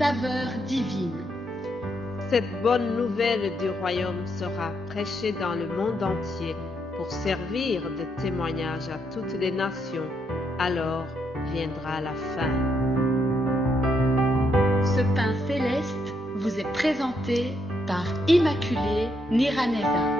saveur divine. Cette bonne nouvelle du royaume sera prêchée dans le monde entier pour servir de témoignage à toutes les nations. Alors viendra la fin. Ce pain céleste vous est présenté par Immaculée Niraneza.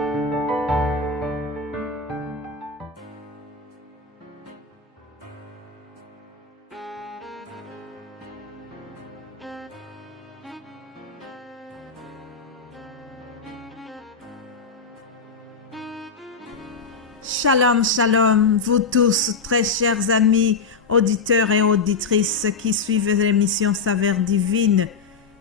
Shalom, shalom, vous tous, très chers amis, auditeurs et auditrices qui suivent l'émission Saveur Divine.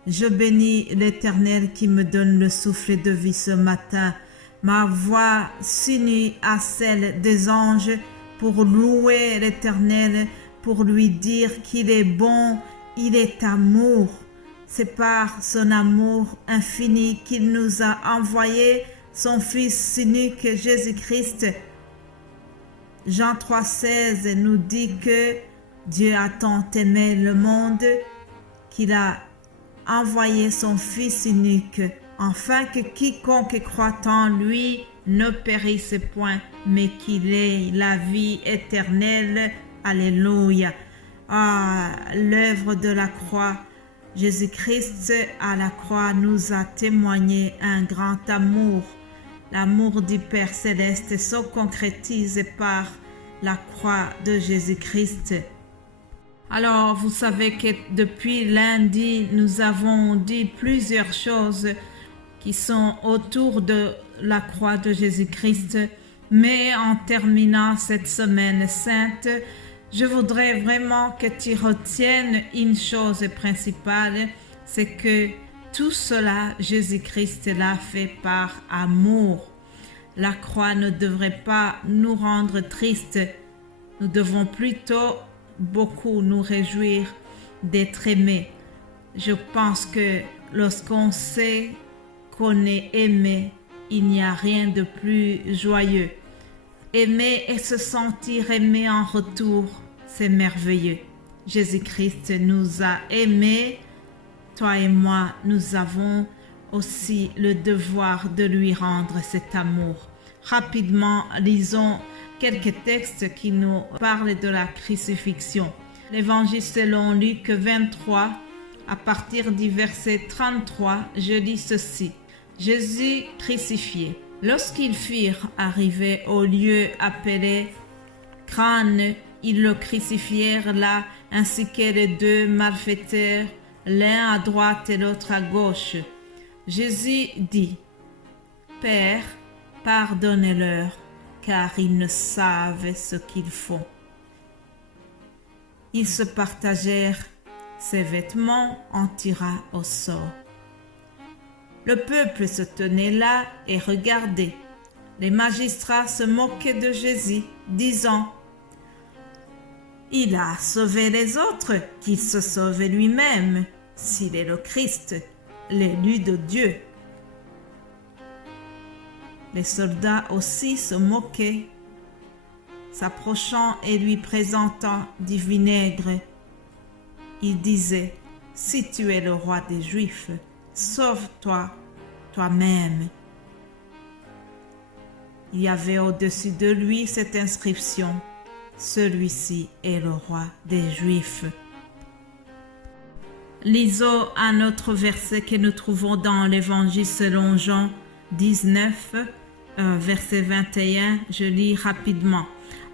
Je bénis l'Éternel qui me donne le souffle de vie ce matin. Ma voix s'unit à celle des anges pour louer l'Éternel, pour lui dire qu'il est bon, il est amour. C'est par son amour infini qu'il nous a envoyé son Fils unique Jésus-Christ. Jean 3,16 nous dit que Dieu a tant aimé le monde qu'il a envoyé son Fils unique, afin que quiconque croit en lui ne périsse point, mais qu'il ait la vie éternelle. Alléluia. Ah, l'œuvre de la croix. Jésus-Christ à la croix nous a témoigné un grand amour. L'amour du Père Céleste se concrétise par la croix de Jésus-Christ. Alors, vous savez que depuis lundi, nous avons dit plusieurs choses qui sont autour de la croix de Jésus-Christ. Mais en terminant cette semaine sainte, je voudrais vraiment que tu retiennes une chose principale, c'est que tout cela, Jésus-Christ l'a fait par amour. La croix ne devrait pas nous rendre tristes. Nous devons plutôt beaucoup nous réjouir d'être aimés. Je pense que lorsqu'on sait qu'on est aimé, il n'y a rien de plus joyeux. Aimer et se sentir aimé en retour, c'est merveilleux. Jésus-Christ nous a aimés. Toi et moi, nous avons aussi le devoir de lui rendre cet amour. Rapidement, lisons quelques textes qui nous parlent de la crucifixion. L'évangile selon Luc 23, à partir du verset 33, je lis ceci. Jésus crucifié. Lorsqu'ils furent arrivés au lieu appelé Crâne, ils le crucifièrent là, ainsi que les deux malfaiteurs, l'un à droite et l'autre à gauche. Jésus dit, « Père, pardonnez-leur, car ils ne savent ce qu'ils font. » Ils se partagèrent ses vêtements, en tira au sort. Le peuple se tenait là et regardait. Les magistrats se moquaient de Jésus, disant, « Il a sauvé les autres, qu'il se sauve lui-même, s'il est le Christ, l'élu de Dieu. » Les soldats aussi se moquaient, s'approchant et lui présentant du vinaigre. Ils disaient, « Si tu es le roi des Juifs, sauve-toi toi-même. » Il y avait au-dessus de lui cette inscription, « Celui-ci est le roi des Juifs. » Lisons un autre verset que nous trouvons dans l'Évangile selon Jean 19, verset 21. Je lis rapidement.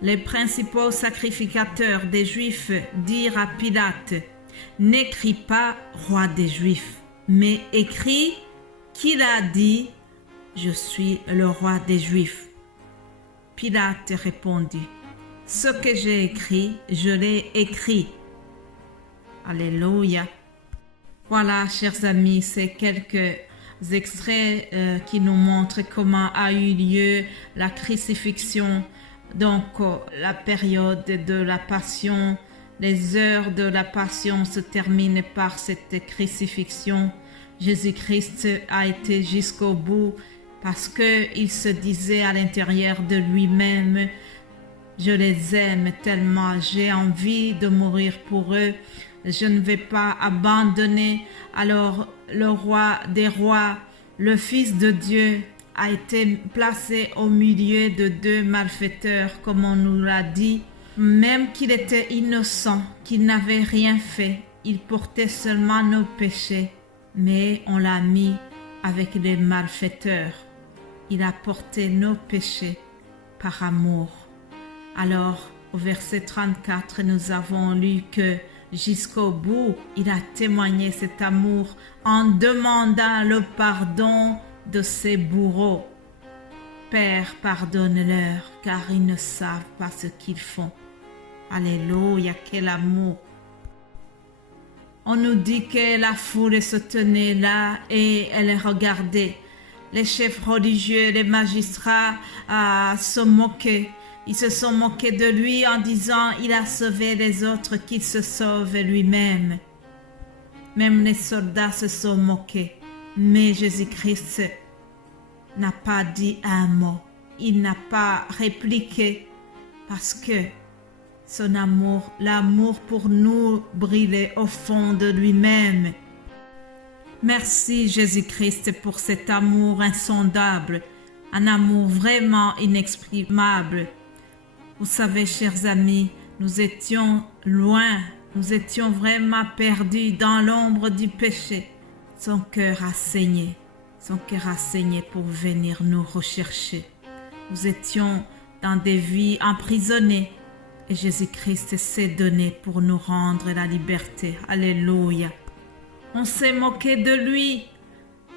Les principaux sacrificateurs des Juifs dirent à Pilate, « N'écris pas roi des Juifs, mais écris qu'il a dit, je suis le roi des Juifs. » Pilate répondit, « Ce que j'ai écrit, je l'ai écrit. » Alléluia. Voilà, chers amis, c'est quelques extraits qui nous montrent comment a eu lieu la crucifixion. Donc, la période de la passion, les heures de la passion se terminent par cette crucifixion. Jésus-Christ a été jusqu'au bout parce qu'il se disait à l'intérieur de lui-même, « Je les aime tellement, j'ai envie de mourir pour eux. je ne vais pas abandonner. Alors le roi des rois, le Fils de Dieu, a été placé au milieu de deux malfaiteurs, comme on nous l'a dit. Même qu'il était innocent, qu'il n'avait rien fait, il portait seulement nos péchés, mais on l'a mis avec les malfaiteurs. Il a porté nos péchés par amour. Alors, au verset 34, nous avons lu que jusqu'au bout, il a témoigné cet amour en demandant le pardon de ses bourreaux. Père, pardonne-leur, car ils ne savent pas ce qu'ils font. Alléluia, quel amour! On nous dit que la foule se tenait là et elle regardait. Les chefs religieux, les magistrats se moquaient. Ils se sont moqués de lui en disant « Il a sauvé les autres, qu'il se sauve lui-même ». Même les soldats se sont moqués. Mais Jésus-Christ n'a pas dit un mot. Il n'a pas répliqué parce que son amour, l'amour pour nous brillait au fond de lui-même. Merci Jésus-Christ pour cet amour insondable, un amour vraiment inexprimable. Vous savez, chers amis, nous étions loin, nous étions vraiment perdus dans l'ombre du péché. Son cœur a saigné pour venir nous rechercher. Nous étions dans des vies emprisonnées et Jésus-Christ s'est donné pour nous rendre la liberté. Alléluia. On s'est moqué de lui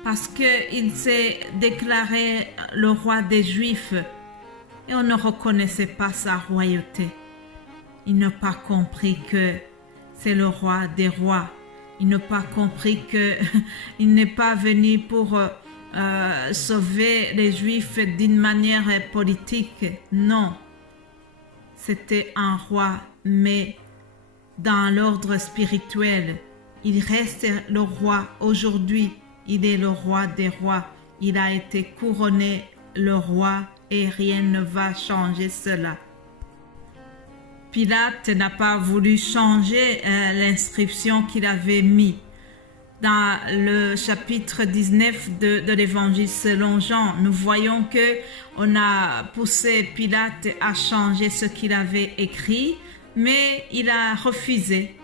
parce qu'il s'est déclaré le roi des Juifs et on ne reconnaissait pas sa royauté. Il n'a pas compris que c'est le roi des rois. Il n'a pas compris qu'il n'est pas venu pour sauver les Juifs d'une manière politique. Non, c'était un roi, mais dans l'ordre spirituel, il reste le roi aujourd'hui. Il est le roi des rois. Il a été couronné le roi et rien ne va changer cela. Pilate n'a pas voulu changer l'inscription qu'il avait mise. Dans le chapitre 19 de l'évangile selon Jean, nous voyons que on a poussé Pilate à changer ce qu'il avait écrit, mais il a refusé.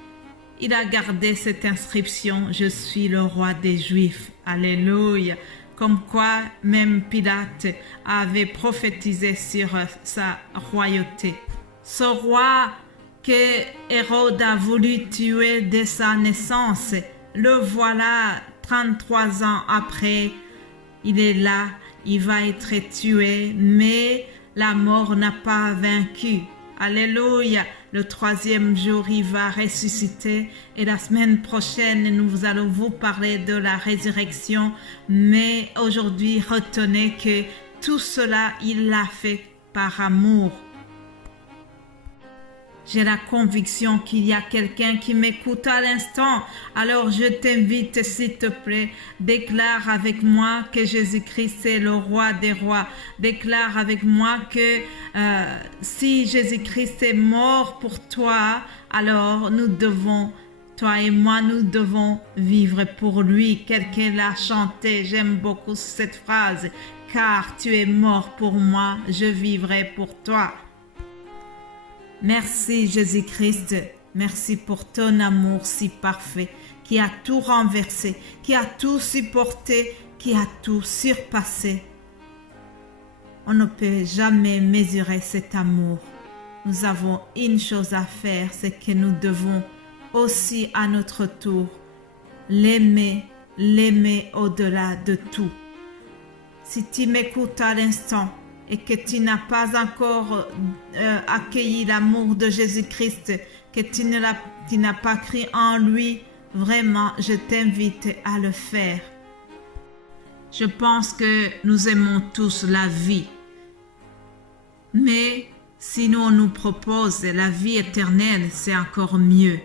Il a gardé cette inscription « Je suis le roi des Juifs ». Alléluia. Comme quoi même Pilate avait prophétisé sur sa royauté. Ce roi que Hérode a voulu tuer dès sa naissance, le voilà 33 ans après, il est là, il va être tué, mais la mort n'a pas vaincu. Alléluia, le troisième jour il va ressusciter et la semaine prochaine nous allons vous parler de la résurrection, mais aujourd'hui retenez que tout cela il l'a fait par amour. J'ai la conviction qu'il y a quelqu'un qui m'écoute à l'instant. Alors je t'invite, s'il te plaît, déclare avec moi que Jésus-Christ est le roi des rois. Déclare avec moi que si Jésus-Christ est mort pour toi, alors nous devons, toi et moi, nous devons vivre pour lui. Quelqu'un l'a chanté, j'aime beaucoup cette phrase. Car tu es mort pour moi, je vivrai pour toi. Merci Jésus-Christ, merci pour ton amour si parfait, qui a tout renversé, qui a tout supporté, qui a tout surpassé. On ne peut jamais mesurer cet amour. Nous avons une chose à faire, c'est que nous devons aussi à notre tour l'aimer, l'aimer au-delà de tout. Si tu m'écoutes à l'instant, et que tu n'as pas encore accueilli l'amour de Jésus-Christ, que tu n'as pas cru en lui, vraiment, je t'invite à le faire. Je pense que nous aimons tous la vie. Mais si on nous propose la vie éternelle, c'est encore mieux.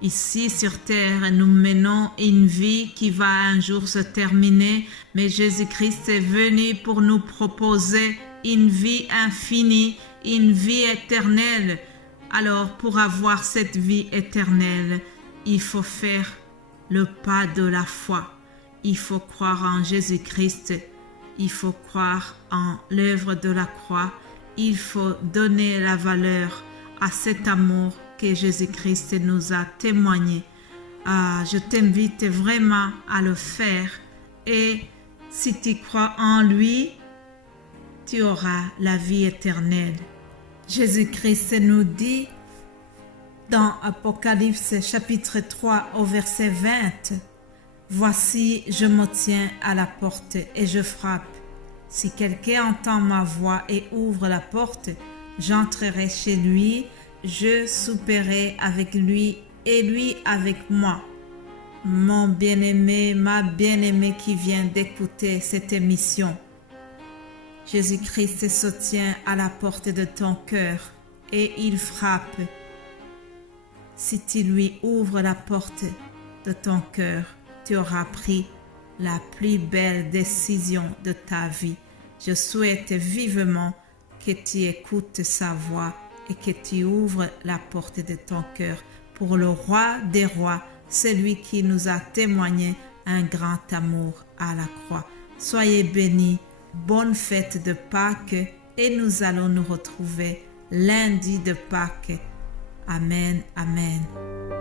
Ici sur terre, nous menons une vie qui va un jour se terminer, mais Jésus-Christ est venu pour nous proposer une vie infinie, une vie éternelle. Alors, pour avoir cette vie éternelle, il faut faire le pas de la foi. Il faut croire en Jésus-Christ. Il faut croire en l'œuvre de la croix. Il faut donner la valeur à cet amour que Jésus-Christ nous a témoigné. Je t'invite vraiment à le faire. Et si tu crois en lui, tu auras la vie éternelle. Jésus-Christ nous dit dans Apocalypse chapitre 3 au verset 20, « Voici, je me tiens à la porte et je frappe. Si quelqu'un entend ma voix et ouvre la porte, j'entrerai chez lui, je souperai avec lui et lui avec moi. » Mon bien-aimé, ma bien-aimée qui vient d'écouter cette émission, Jésus-Christ se tient à la porte de ton cœur et il frappe. Si tu lui ouvres la porte de ton cœur, tu auras pris la plus belle décision de ta vie. Je souhaite vivement que tu écoutes sa voix et que tu ouvres la porte de ton cœur pour le roi des rois, celui qui nous a témoigné un grand amour à la croix. Soyez bénis, bonne fête de Pâques et nous allons nous retrouver lundi de Pâques. Amen, amen.